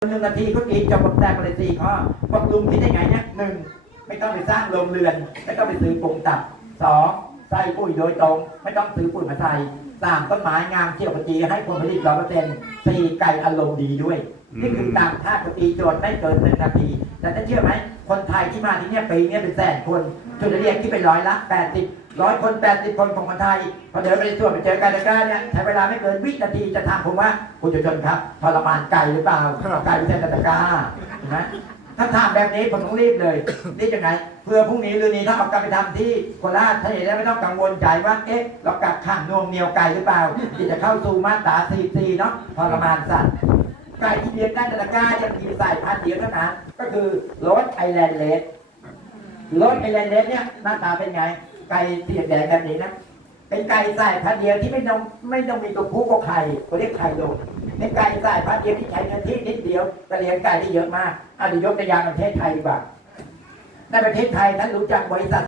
หนึ่งนาทีก็กินจบกับแรกไปเลยสี่ข้อบอกลุงคิดได้ไงเนี่ยหนึ่งไม่ต้องไปสร้างโรงเรือนไม่ต้องไปซื้อปรุงตับสอง ใส่ปุ๋ยโดยตรง ไม่ต้องซื้อปุ๋ยมาใส่สามต้นไม้งามเที่ยวกจีให้ผลผลิตร้อยเปอร์เซ็นต์สี่ไก่อารมณ์ดีด้วย นี่คือตามท่ากตีโจทย์ไม่เกินหนึ่งนาที แต่ถ้าเชื่อไหม คนไทยที่มาที่เนี่ยปีเนี้เป็นแสนคนจุดเรียนที่เป็นร้อยละแปดสิบร้อยคนแปดสิบคนของคนไทย พอเดินไปในส่วนไปเจอไก่ตะกร้าเนี่ยใช้เวลาไม่เกินวินาทีจะถามผมว่า คุณจุชนครับทรมานไก่หรือเปล่าครับไก่ไม่ใช่ตะกร้าเห็นไหม ถ้าถามแบบนี้ผมต้องรีบเลยรีบยังไงเพื่อพรุ่งนี้หรือนี้ถ้าเอากลับไปทำที่โคราชถ้าเห็นแล้วไม่ต้องกังวลใจว่าเอ๊ะเรากักขังนวงเหนียวไก่หรือเปล่าที่จะเข้าสู่มาตรา44เนาะทรมานสัตว์ไก่ที่เลี้ยงได้ในตะกร้ายังมีสายพันธุ์เดียวเท่านั้นก็คือโรสไอแลนด์เลสโรสไอแลนด์เลสเนี่ยหน้าตาเป็นไงไก่สีแดงแบบนี้นะ เป็นไก่สายพันธุ์เดียวที่ไม่ต้องไม่ต้องมีตัวผู้ก็ไข่เขาเรียกไข่ลงเป็นไก่สายพันธุ์เดียวที่ใช้เงินที่นิดเดียวแต่เลี้ยงไก่ได้เยอะมากอะเดี๋ยวยกตัวอย่างประเทศไทยดีกว่าในประเทศไทยท่านรู้จักบริษัท